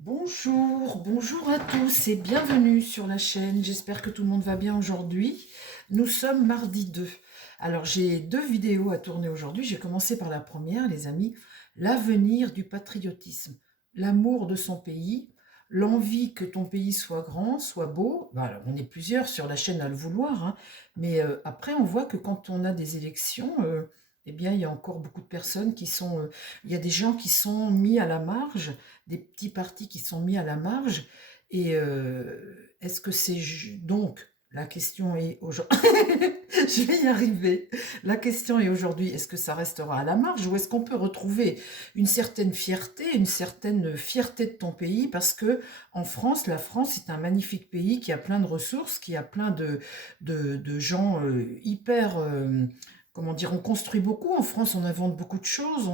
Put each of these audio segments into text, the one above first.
Bonjour à tous et bienvenue sur la chaîne. J'espère que tout le monde va bien aujourd'hui. Nous sommes mardi 2. Alors j'ai deux vidéos à tourner aujourd'hui. J'ai commencé par la première, les amis. L'avenir du patriotisme, l'amour de son pays, l'envie que ton pays soit grand, soit beau. Voilà, on est plusieurs sur la chaîne à le vouloir, hein. Mais après on voit que quand on a des élections, eh bien il y a encore beaucoup de personnes qui sont... il y a des gens qui sont mis à la marge, des petits partis qui sont mis à la marge. Et est-ce que c'est... Donc, la question est aujourd'hui... Je vais y arriver. La question est aujourd'hui, est-ce que ça restera à la marge ou est-ce qu'on peut retrouver une certaine fierté de ton pays parce que en France, la France est un magnifique pays qui a plein de ressources, qui a plein de gens hyper... comment dire, on construit beaucoup en France, on invente beaucoup de choses,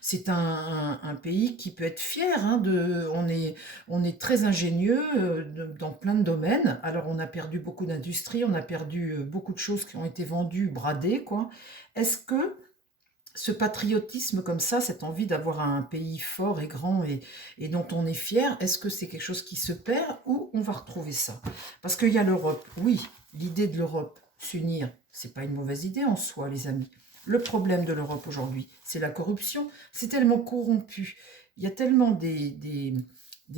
c'est un pays qui peut être fier, hein, on est très ingénieux dans plein de domaines. Alors on a perdu beaucoup d'industries, on a perdu beaucoup de choses qui ont été vendues, bradées, quoi. Est-ce que ce patriotisme comme ça, cette envie d'avoir un pays fort et grand et dont on est fier, est-ce que c'est quelque chose qui se perd ou on va retrouver ça? Parce qu'il y a l'Europe, oui, l'idée de l'Europe, s'unir, c'est pas une mauvaise idée en soi, les amis. Le problème de l'Europe aujourd'hui, c'est la corruption, c'est tellement corrompu, il y a tellement des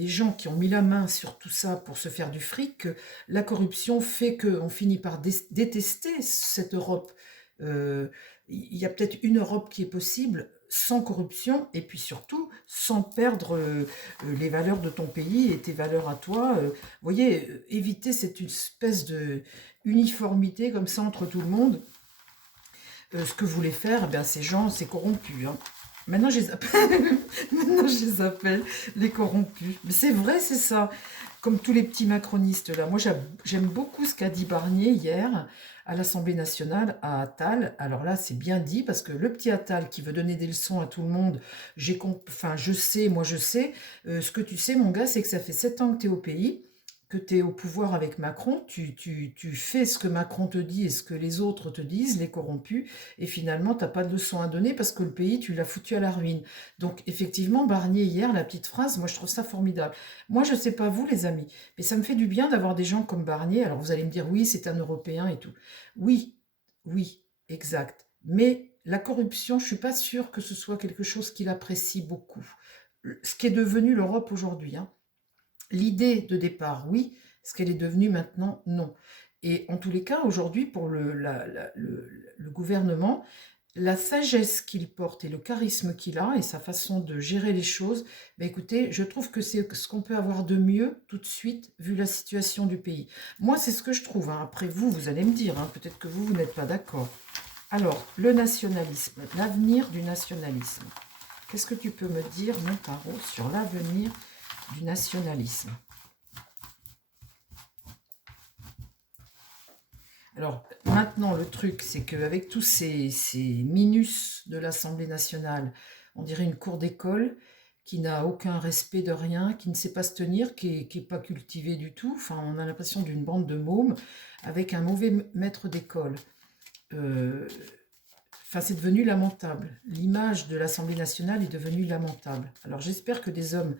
gens qui ont mis la main sur tout ça pour se faire du fric que la corruption fait qu'on finit par détester cette Europe. Euh, il y a peut-être une Europe qui est possible sans corruption et puis surtout sans perdre les valeurs de ton pays et tes valeurs à toi. Vous voyez, éviter cette espèce de uniformité comme ça entre tout le monde. Ce que voulaient faire, eh bien, ces gens, c'est corrompu, hein. Maintenant, je les appelle, maintenant, je les appelle les corrompus. Mais c'est vrai, c'est ça. Comme tous les petits macronistes là. Moi, j'aime beaucoup ce qu'a dit Barnier hier à l'Assemblée nationale, à Attal. Alors là, c'est bien dit, parce que le petit Attal qui veut donner des leçons à tout le monde, enfin, je sais, moi je sais. Ce que tu sais, mon gars, c'est que ça fait 7 ans que tu es au pays, que tu es au pouvoir avec Macron, tu fais ce que Macron te dit et ce que les autres te disent, les corrompus, et finalement, tu n'as pas de leçon à donner parce que le pays, tu l'as foutu à la ruine. Donc, effectivement, Barnier, hier, la petite phrase, moi, je trouve ça formidable. Moi, je ne sais pas vous, les amis, mais ça me fait du bien d'avoir des gens comme Barnier. Alors, vous allez me dire, oui, c'est un Européen et tout. Oui, oui, exact. Mais la corruption, je ne suis pas sûre que ce soit quelque chose qu'il apprécie beaucoup. Ce qui est devenu l'Europe aujourd'hui, hein. L'idée de départ, oui. Ce qu'elle est devenue maintenant, non. Et en tous les cas, aujourd'hui, pour le gouvernement, la sagesse qu'il porte et le charisme qu'il a et sa façon de gérer les choses, ben écoutez, je trouve que c'est ce qu'on peut avoir de mieux tout de suite, vu la situation du pays. Moi, c'est ce que je trouve, hein. Après vous, vous allez me dire, hein, peut-être que vous n'êtes pas d'accord. Alors, le nationalisme, l'avenir du nationalisme. Qu'est-ce que tu peux me dire, mon tarot, sur l'avenir du nationalisme? Alors, maintenant, le truc, c'est qu'avec tous ces minus de l'Assemblée nationale, on dirait une cour d'école qui n'a aucun respect de rien, qui ne sait pas se tenir, qui est pas cultivée du tout. Enfin, on a l'impression d'une bande de mômes avec un mauvais maître d'école. Euh, Enfin, c'est devenu lamentable. L'image de l'Assemblée nationale est devenue lamentable. Alors, j'espère que des hommes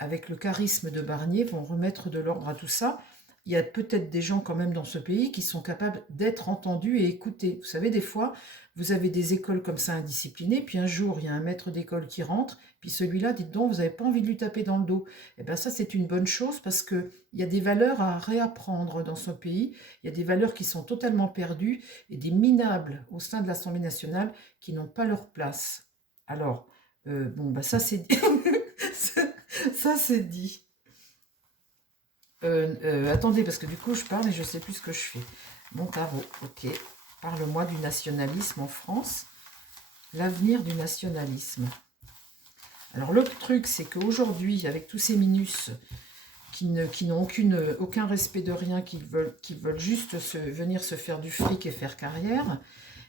avec le charisme de Barnier, vont remettre de l'ordre à tout ça. Il y a peut-être des gens quand même dans ce pays qui sont capables d'être entendus et écoutés. Vous savez, des fois, vous avez des écoles comme ça indisciplinées, puis un jour, il y a un maître d'école qui rentre, puis celui-là, dites donc, vous n'avez pas envie de lui taper dans le dos. Eh bien ça, c'est une bonne chose parce qu'il y a des valeurs à réapprendre dans ce pays. Il y a des valeurs qui sont totalement perdues et des minables au sein de l'Assemblée nationale qui n'ont pas leur place. Alors, bon, bah ça, c'est... Ça, c'est dit. Attendez, parce que du coup, je parle et je ne sais plus ce que je fais. Mon tarot, ok. Parle-moi du nationalisme en France. L'avenir du nationalisme. Alors, l'autre truc, c'est qu'aujourd'hui, avec tous ces minus qui n'ont aucun respect de rien, qui veulent juste venir se faire du fric et faire carrière,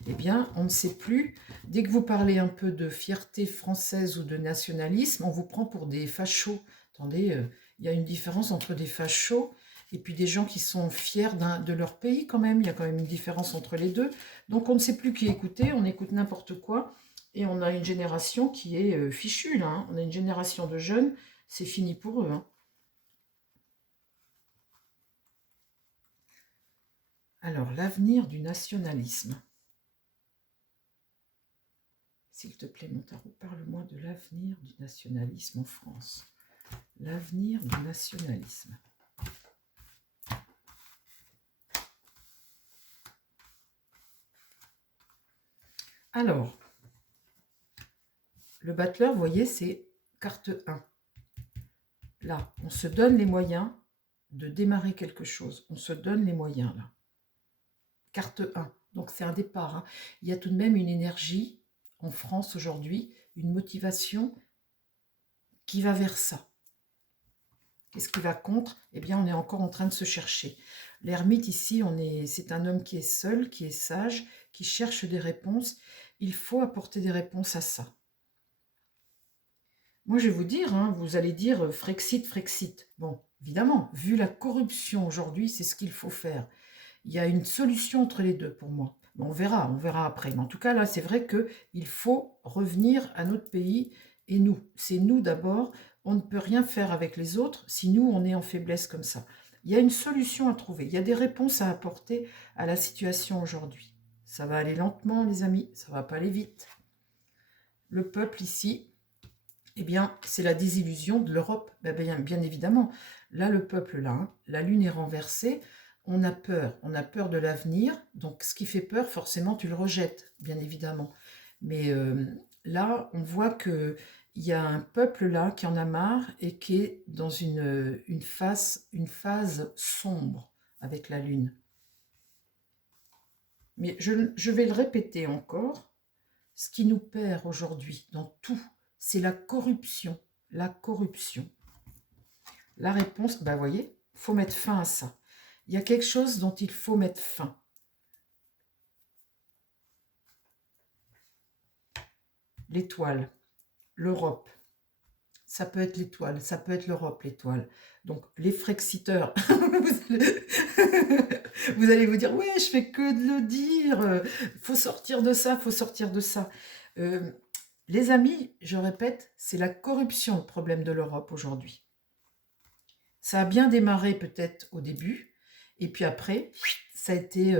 eh bien, on ne sait plus. Dès que vous parlez un peu de fierté française ou de nationalisme, on vous prend pour des fachos. Attendez, il y a une différence entre des fachos et puis des gens qui sont fiers de leur pays quand même. Il y a quand même une différence entre les deux. Donc on ne sait plus qui écouter, on écoute n'importe quoi. Et on a une génération qui est fichue, là, hein. On a une génération de jeunes, c'est fini pour eux, hein. Alors, l'avenir du nationalisme. S'il te plaît, mon tarot, parle-moi de l'avenir du nationalisme en France. L'avenir du nationalisme. Alors, le battleur, vous voyez, c'est carte 1. Là, on se donne les moyens de démarrer quelque chose. On se donne les moyens, là. Carte 1. Donc, c'est un départ, hein. Il y a tout de même une énergie en France aujourd'hui, une motivation qui va vers ça. Qu'est-ce qui va contre? Eh bien, on est encore en train de se chercher. L'ermite, ici, c'est un homme qui est seul, qui est sage, qui cherche des réponses. Il faut apporter des réponses à ça. Moi, je vais vous dire, hein, vous allez dire Frexit, Frexit. Bon, évidemment, vu la corruption aujourd'hui, c'est ce qu'il faut faire. Il y a une solution entre les deux pour moi. Bon, on verra après. Mais en tout cas, là, c'est vrai qu'il faut revenir à notre pays et nous. C'est nous d'abord. On ne peut rien faire avec les autres si nous, on est en faiblesse comme ça. Il y a une solution à trouver. Il y a des réponses à apporter à la situation aujourd'hui. Ça va aller lentement, les amis. Ça va pas aller vite. Le peuple ici, eh bien, c'est la désillusion de l'Europe. Bien évidemment. Là, le peuple, là, hein, la lune est renversée. On a peur de l'avenir. Donc, ce qui fait peur, forcément, tu le rejettes, bien évidemment. Mais là, on voit qu'il y a un peuple là qui en a marre et qui est dans une phase sombre avec la lune. Mais je vais le répéter encore. Ce qui nous perd aujourd'hui dans tout, c'est la corruption. La corruption. La réponse, vous voyez, il faut mettre fin à ça. Il y a quelque chose dont il faut mettre fin. L'étoile, l'Europe. Ça peut être l'étoile, ça peut être l'Europe, l'étoile. Donc, les frexiteurs, vous allez vous dire, ouais, je fais que de le dire, faut sortir de ça, faut sortir de ça. Les amis, je répète, c'est la corruption le problème de l'Europe aujourd'hui. Ça a bien démarré peut-être au début, et puis après, ça a été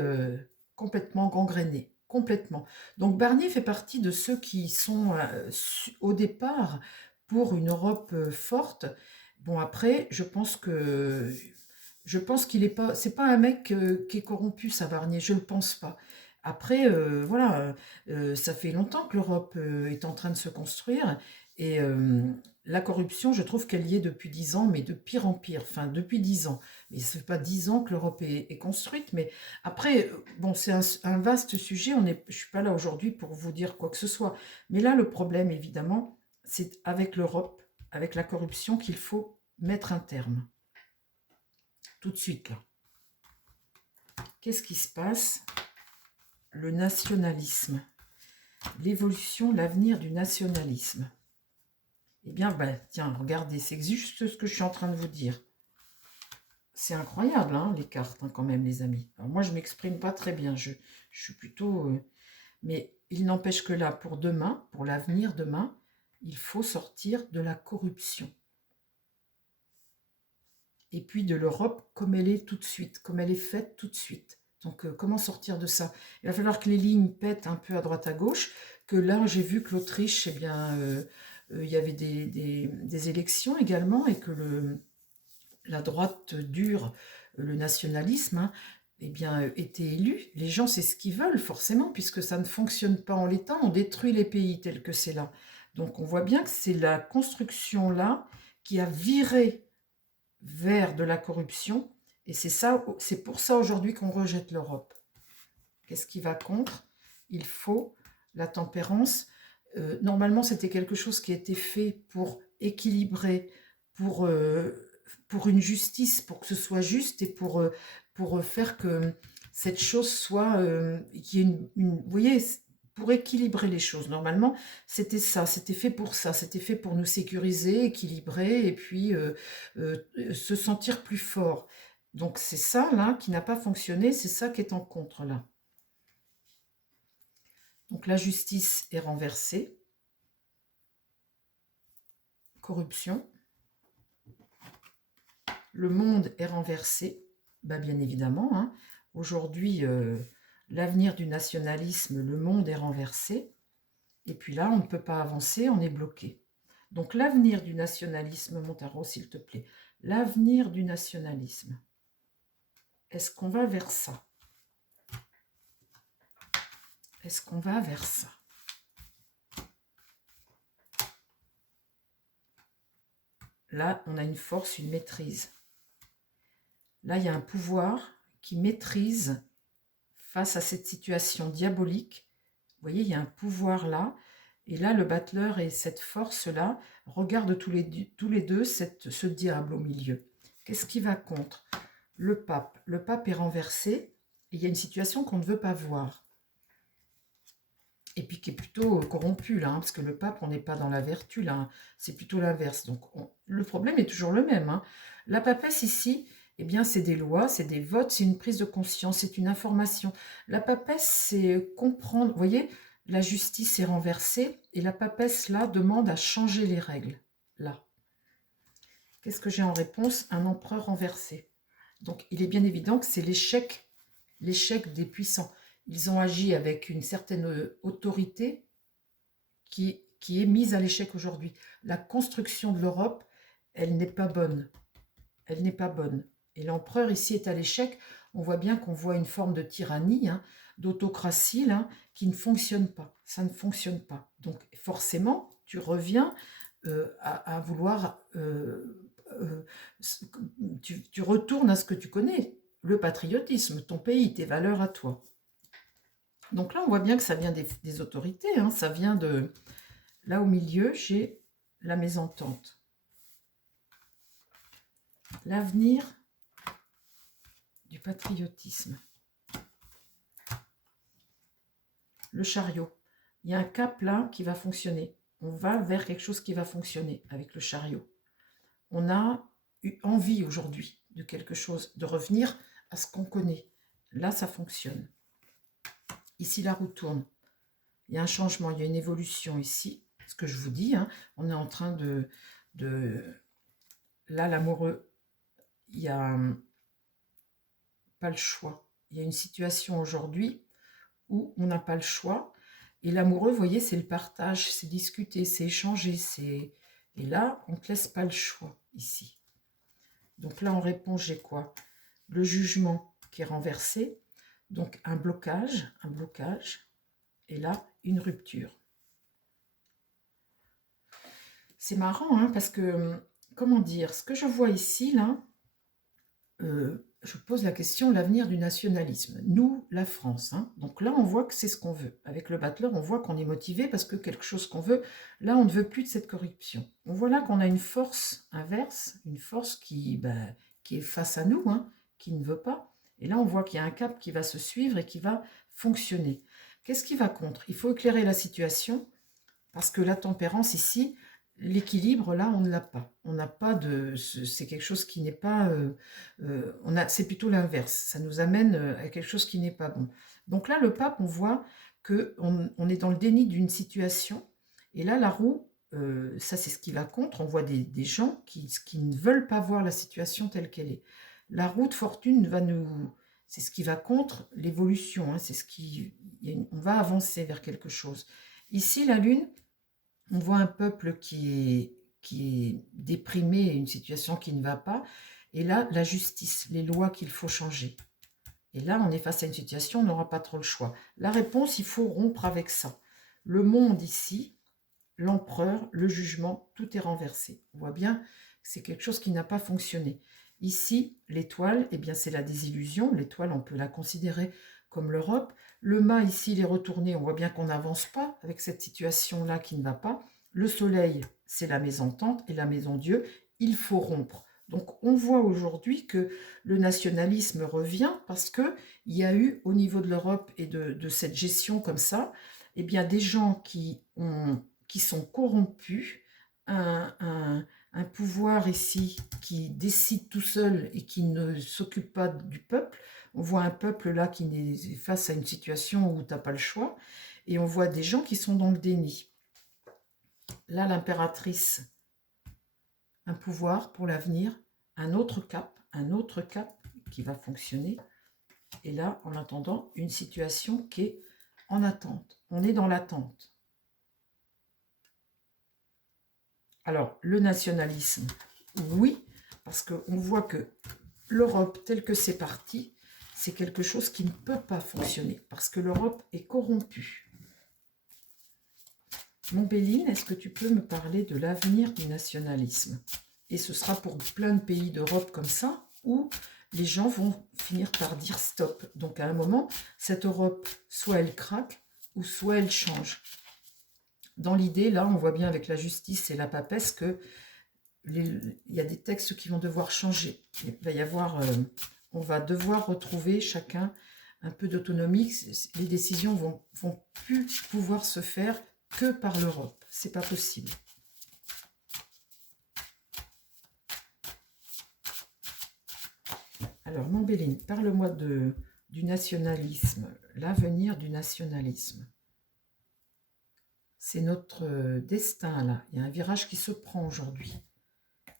complètement gangréné, complètement. Donc Barnier fait partie de ceux qui sont au départ pour une Europe forte. Bon après, je pense qu'il est pas, c'est pas un mec qui est corrompu, ça Barnier, je le pense pas. Après, voilà, ça fait longtemps que l'Europe est en train de se construire et la corruption, je trouve qu'elle y est depuis 10 ans, mais de pire en pire. Enfin, depuis 10 ans. Mais ça fait pas 10 ans que l'Europe est construite. Mais après, bon, c'est un vaste sujet. Je suis pas là aujourd'hui pour vous dire quoi que ce soit. Mais là, le problème, évidemment, c'est avec l'Europe, avec la corruption, qu'il faut mettre un terme. Tout de suite, là. Qu'est-ce qui se passe? Le nationalisme. L'évolution, l'avenir du nationalisme. Eh bien, tiens, regardez, c'est juste ce que je suis en train de vous dire. C'est incroyable, hein, les cartes, hein, quand même, les amis. Alors, moi, je ne m'exprime pas très bien. Je suis plutôt... mais il n'empêche que là, pour demain, pour l'avenir demain, il faut sortir de la corruption. Et puis de l'Europe comme elle est tout de suite, comme elle est faite tout de suite. Donc, comment sortir de ça? Il va falloir que les lignes pètent un peu à droite à gauche, que là, j'ai vu que l'Autriche, eh bien... il y avait des élections également et que la droite dure, le nationalisme, hein, eh bien, était élu. Les gens, c'est ce qu'ils veulent forcément, puisque ça ne fonctionne pas en l'état, on détruit les pays tels que c'est là. Donc on voit bien que c'est la construction là qui a viré vers de la corruption, et c'est pour ça aujourd'hui qu'on rejette l'Europe. Qu'est-ce qui va contre? Il faut la tempérance. Normalement, c'était quelque chose qui a été fait pour équilibrer, pour une justice, pour que ce soit juste et pour faire que cette chose soit... qu'il y ait vous voyez, pour équilibrer les choses. Normalement, c'était ça, c'était fait pour ça, c'était fait pour nous sécuriser, équilibrer et puis se sentir plus fort. Donc c'est ça, là, qui n'a pas fonctionné, c'est ça qui est en contre, là. Donc la justice est renversée. Corruption. Le monde est renversé, ben, bien évidemment. Hein. Aujourd'hui, l'avenir du nationalisme, le monde est renversé. Et puis là, on ne peut pas avancer, on est bloqué. Donc l'avenir du nationalisme, Montaro, s'il te plaît, l'avenir du nationalisme, est-ce qu'on va vers ça? Est-ce qu'on va vers ça? Là, on a une force, une maîtrise. Là, il y a un pouvoir qui maîtrise face à cette situation diabolique. Vous voyez, il y a un pouvoir là. Et là, le battleur et cette force-là regardent tous les deux ce diable au milieu. Qu'est-ce qui va contre? Le pape. Le pape est renversé et il y a une situation qu'on ne veut pas voir. Et puis qui est plutôt corrompu, là, hein, parce que le pape, on n'est pas dans la vertu, là, hein, c'est plutôt l'inverse. Donc, le problème est toujours le même. Hein. La papesse, ici, eh bien, c'est des lois, c'est des votes, c'est une prise de conscience, c'est une information. La papesse, c'est comprendre, vous voyez, la justice est renversée, et la papesse, là, demande à changer les règles, là. Qu'est-ce que j'ai en réponse? Un empereur renversé. Donc, il est bien évident que c'est l'échec des puissants. Ils ont agi avec une certaine autorité qui est mise à l'échec aujourd'hui. La construction de l'Europe, elle n'est pas bonne. Elle n'est pas bonne. Et l'empereur ici est à l'échec. On voit bien qu'on voit une forme de tyrannie, hein, d'autocratie, là, qui ne fonctionne pas. Ça ne fonctionne pas. Donc forcément, tu reviens à vouloir... tu retournes à ce que tu connais, le patriotisme, ton pays, tes valeurs à toi. Donc là, on voit bien que ça vient des autorités, hein, ça vient de... Là, au milieu, j'ai la mésentente. L'avenir du patriotisme. Le chariot. Il y a un cap là qui va fonctionner. On va vers quelque chose qui va fonctionner avec le chariot. On a eu envie aujourd'hui de quelque chose, de revenir à ce qu'on connaît. Là, ça fonctionne. Ici, la roue tourne. Il y a un changement, il y a une évolution ici. Ce que je vous dis, hein, on est en train de... Là, l'amoureux, il n'y a pas le choix. Il y a une situation aujourd'hui où on n'a pas le choix. Et l'amoureux, vous voyez, c'est le partage, c'est discuter, c'est échanger. Et là, on ne te laisse pas le choix ici. Donc là, en réponse, j'ai quoi? Le jugement qui est renversé. Donc un blocage. Et là, une rupture. C'est marrant, hein, parce que, comment dire, ce que je vois ici, là, je pose la question, l'avenir du nationalisme. Nous, la France. Hein. Donc là, on voit que c'est ce qu'on veut. Avec le battleur, on voit qu'on est motivé parce que quelque chose qu'on veut, là, on ne veut plus de cette corruption. On voit là qu'on a une force inverse, une force qui est face à nous, hein, qui ne veut pas. Et là, on voit qu'il y a un cap qui va se suivre et qui va fonctionner. Qu'est-ce qui va contre? Il faut éclairer la situation parce que la tempérance ici, l'équilibre, là, on ne l'a pas. On n'a pas de... C'est quelque chose qui n'est pas... c'est plutôt l'inverse. Ça nous amène à quelque chose qui n'est pas bon. Donc là, le pape, on voit qu'on est dans le déni d'une situation. Et là, la roue, ça, c'est ce qui va contre. On voit des gens qui ne veulent pas voir la situation telle qu'elle est. La roue de fortune va nous... C'est ce qui va contre l'évolution. Hein, c'est ce qui... On va avancer vers quelque chose. Ici, la lune... On voit un peuple qui est déprimé, une situation qui ne va pas. Et là, la justice, les lois qu'il faut changer. Et là, on est face à une situation, on n'aura pas trop le choix. La réponse, il faut rompre avec ça. Le monde ici, l'empereur, le jugement, tout est renversé. On voit bien que c'est quelque chose qui n'a pas fonctionné. Ici, l'étoile, eh bien, c'est la désillusion. L'étoile, on peut la considérer comme l'Europe. Le mât, ici, il est retourné. On voit bien qu'on n'avance pas avec cette situation-là qui ne va pas. Le soleil, c'est la mésentente et la maison Dieu. Il faut rompre. Donc, on voit aujourd'hui que le nationalisme revient parce qu'il y a eu, au niveau de l'Europe et de cette gestion comme ça, eh bien, des gens qui sont corrompus, un pouvoir ici qui décide tout seul et qui ne s'occupe pas du peuple. On voit un peuple là qui est face à une situation où tu n'as pas le choix. Et on voit des gens qui sont dans le déni. Là, l'impératrice, un pouvoir pour l'avenir. un autre cap qui va fonctionner. Et là, en attendant, une situation qui est en attente. On est dans l'attente. Alors, le nationalisme, oui, parce qu'on voit que l'Europe, telle que c'est parti, c'est quelque chose qui ne peut pas fonctionner, parce que l'Europe est corrompue. Mon Béline, est-ce que tu peux me parler de l'avenir du nationalisme? Et ce sera pour plein de pays d'Europe comme ça, où les gens vont finir par dire stop. Donc à un moment, cette Europe, soit elle craque, ou soit elle change. Dans l'idée, là, on voit bien avec la justice et la papesse que il y a des textes qui vont devoir changer. Il va y avoir, on va devoir retrouver chacun un peu d'autonomie. Les décisions vont plus pouvoir se faire que par l'Europe. C'est pas possible. Alors, Montbéline, parle-moi du nationalisme, l'avenir du nationalisme. C'est notre destin, là. Il y a un virage qui se prend aujourd'hui.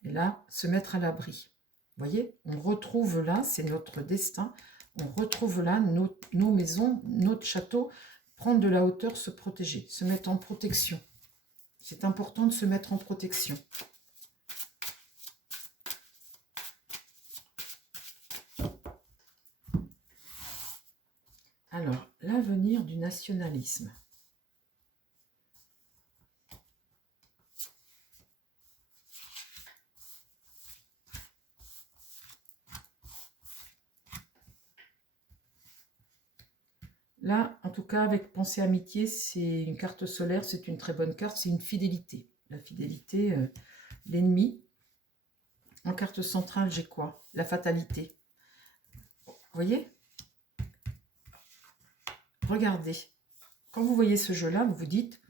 Et là, se mettre à l'abri. Vous voyez, on retrouve là, c'est notre destin, on retrouve là nos maisons, notre château, prendre de la hauteur, se protéger, se mettre en protection. C'est important de se mettre en protection. Alors, l'avenir du nationalisme. Là, en tout cas, avec Pensée Amitié, c'est une carte solaire, c'est une très bonne carte, c'est une fidélité. La fidélité, l'ennemi. En carte centrale, j'ai quoi? La fatalité. Vous voyez? Regardez. Quand vous voyez ce jeu-là, vous vous dites,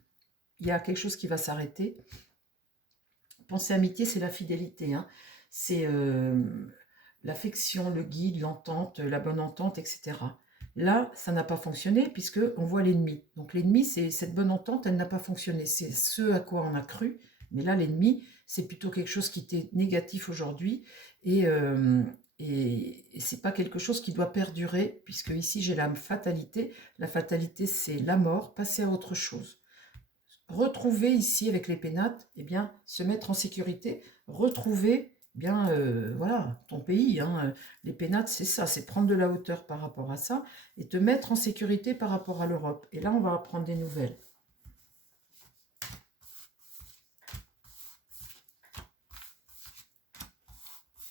il y a quelque chose qui va s'arrêter. Pensée Amitié, c'est la fidélité. Hein. C'est l'affection, le guide, l'entente, la bonne entente, etc. Là, ça n'a pas fonctionné puisqu'on voit l'ennemi. Donc l'ennemi, c'est cette bonne entente, elle n'a pas fonctionné. C'est ce à quoi on a cru. Mais là, l'ennemi, c'est plutôt quelque chose qui était négatif aujourd'hui. Et c'est pas quelque chose qui doit perdurer, puisque ici, j'ai la fatalité. La fatalité, c'est la mort, passer à autre chose. Retrouver ici, avec les pénates, eh bien, se mettre en sécurité, retrouver bien, voilà, ton pays. Hein. Les pénates, c'est ça, c'est prendre de la hauteur par rapport à ça et te mettre en sécurité par rapport à l'Europe. Et là, on va apprendre des nouvelles.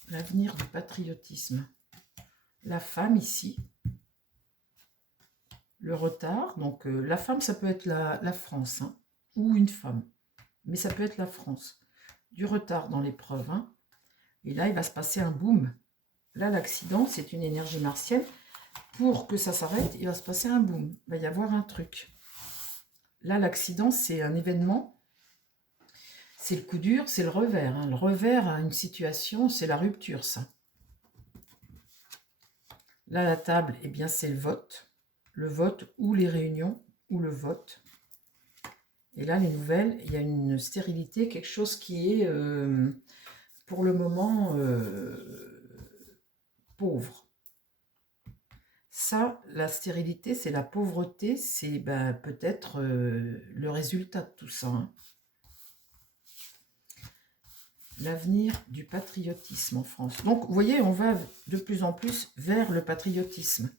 L'avenir du patriotisme. La femme ici. Le retard. Donc, la femme, ça peut être la France, hein, ou une femme. Mais ça peut être la France. Du retard dans l'épreuve, hein. Et là, il va se passer un boom. Là, l'accident, c'est une énergie martienne. Pour que ça s'arrête, il va se passer un boom. Il va y avoir un truc. Là, l'accident, c'est un événement. C'est le coup dur, c'est le revers. Hein. Le revers à une situation, c'est la rupture, ça. Là, la table, eh bien, c'est le vote. Le vote ou les réunions ou le vote. Et là, les nouvelles, il y a une stérilité, quelque chose qui est, pour le moment, pauvre. Ça, la stérilité, c'est la pauvreté, c'est ben, peut-être le résultat de tout ça. Hein. L'avenir du patriotisme en France. Donc, vous voyez, on va de plus en plus vers le patriotisme.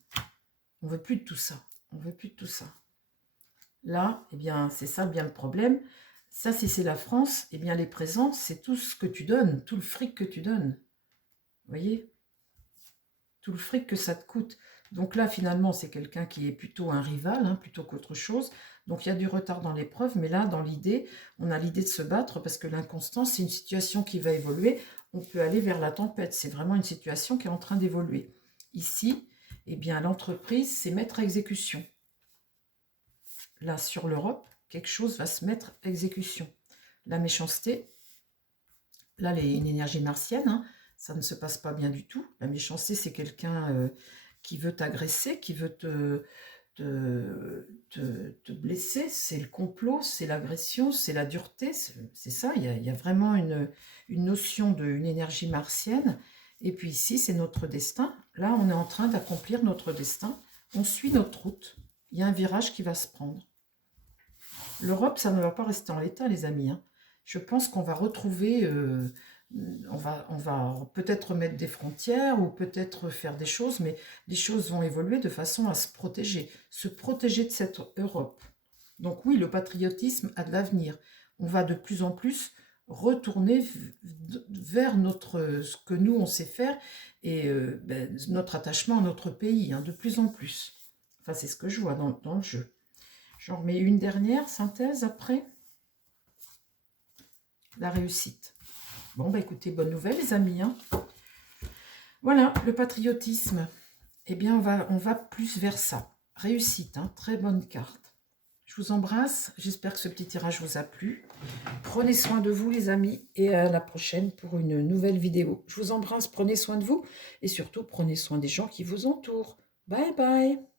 On ne veut plus de tout ça. On veut plus de tout ça. Là, eh bien, c'est ça bien le problème. Ça, si c'est la France, eh bien, les présents, c'est tout ce que tu donnes, tout le fric que tu donnes. Vous voyez? Tout le fric que ça te coûte. Donc là, finalement, c'est quelqu'un qui est plutôt un rival, hein, plutôt qu'autre chose. Donc il y a du retard dans l'épreuve, mais là, dans l'idée, on a l'idée de se battre parce que l'inconstance, c'est une situation qui va évoluer. On peut aller vers la tempête. C'est vraiment une situation qui est en train d'évoluer. Ici, eh bien, l'entreprise, c'est mettre à exécution. Là, sur l'Europe, quelque chose va se mettre à exécution. La méchanceté, là, une énergie martienne, hein, ça ne se passe pas bien du tout. La méchanceté, c'est quelqu'un qui veut t'agresser, qui veut te te blesser, c'est le complot, c'est l'agression, c'est la dureté, c'est ça, il y a vraiment une notion une énergie martienne. Et puis ici, c'est notre destin. Là, on est en train d'accomplir notre destin. On suit notre route. Il y a un virage qui va se prendre. L'Europe, ça ne va pas rester en l'état, les amis, hein. Je pense qu'on va retrouver, on va peut-être mettre des frontières ou peut-être faire des choses, mais les choses vont évoluer de façon à se protéger de cette Europe. Donc oui, le patriotisme a de l'avenir. On va de plus en plus retourner vers ce que nous, on sait faire et notre attachement à notre pays, hein, de plus en plus. Enfin, c'est ce que je vois dans le jeu. J'en remets une dernière synthèse après. La réussite. Bon, bah écoutez, bonne nouvelle les amis, hein. Voilà, le patriotisme. Eh bien, on va plus vers ça. Réussite, hein, très bonne carte. Je vous embrasse, j'espère que ce petit tirage vous a plu. Prenez soin de vous les amis et à la prochaine pour une nouvelle vidéo. Je vous embrasse, prenez soin de vous et surtout prenez soin des gens qui vous entourent. Bye bye.